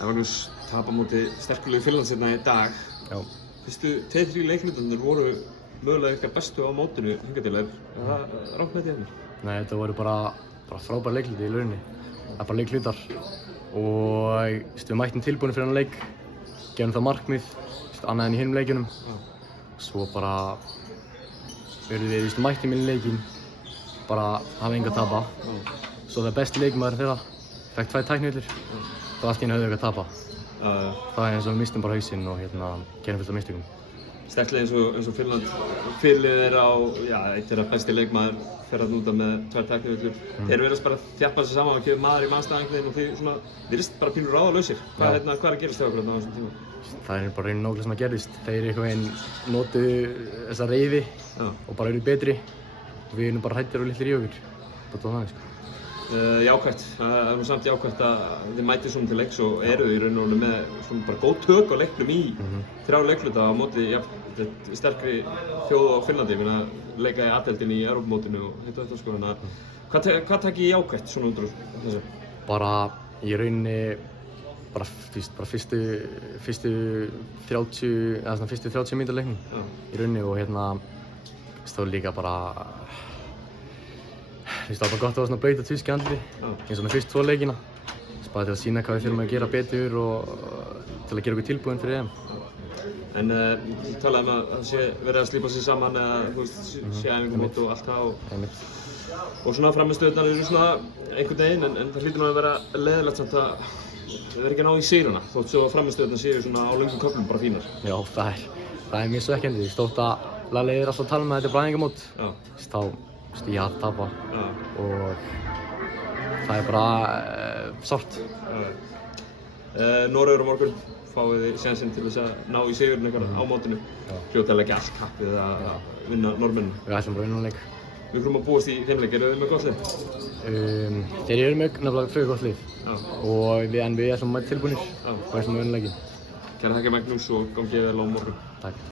Magnús tapa móti sterkulegu Finnlands hérna í dag. Já. Fyrstu 2-3 leiklutarnir voru mögulega ykkar bestu á mótinu hingað til. Er það rangt með því? Nei, þetta voru bara frábær leikluti í rauninni. Það er bara leiklutar. Og við mættum tilbúin fyrir hann leik, gefum það markmið, annað en í hinum leikjunum. Svo bara mættum inn í leikinn, bara hafa enga að tapa. Svo það besti leikmaður þeirra, fekk 2 tæknivillir, þá allt í einu höfðu við eitthvað að tapa. Það er eins og við mistum bara hausinn og gerum fullt af mistökum. Sterkt lið eins og Finnland, fyrirliðið er á, eitt þeirra besti leikmaður fer þarna útaf með 2 tæknivillur. Þeir virðast bara þjappa sig saman og gefa maður í mannstæðingliðin og þið virðist bara pínur ráðalausir. Hvað er að gerast hjá ykkur á þessum tíma? Það er bara nákvæmlega sem að gerðist. Þeir einhvern veginn notuðu þessa reiði og bara eru betri. Og við erum bara hræddir og litlir í okkur. Bara þannig sko. Jákvætt. Það er nú samt jákvætt að þið mætið svona til leiks og eruð í raun og veru með svona bara góð tök á leiknum í 3 leikluta á móti sterkri þjóð á Finnlandi. Ég meina leika í A-deildinni í Evrópumótinu og hitt og þetta sko. Hvað takk ég jákvætt svona út úr þessu? Bara í rauninni fyrstu 30 mínútur leiknum í rauninni og þá líka bara það var bara gott að vera blautt og tusk í andliti eins og með fyrstu 2 leikina bara til að sýna hvað við þurfum að gera betur og til að gera okkur tilbúin fyrir þeim. En þú talaði að það sé verið að slípa sig saman eða sé æfingum og allt það og svona frammistöðurnar eru svona einhvern veginn en það hlýtur nú að vera leiðilegt samt að það verður ekki að ná í sigrana þótt svo að frammistöðurnar séu svona á löngum köflum bara fínar. Já, það er mjög svekkjandi. Þótt að Lalli er alltaf að tala með þetta er bara æfingamót þá ég hatt tapa og það er bara sárt. Noregur á morgun fáið þið sénsinn til þess að ná í sigurinn ykkar á mótinu. Hljótalega ekki allt kappið að vinna Norðmennina. Við ætlum bara að vinna leik. Við þurfum að búast í þeim leik. Eru þið með gott lið? Þeir eru með nefnilega frekar gott lið en við ætlum að mæta tilbúinir og ætlum að vinna leikinn. Kæra þakka Magnús og gangið vel á morgun. Takk.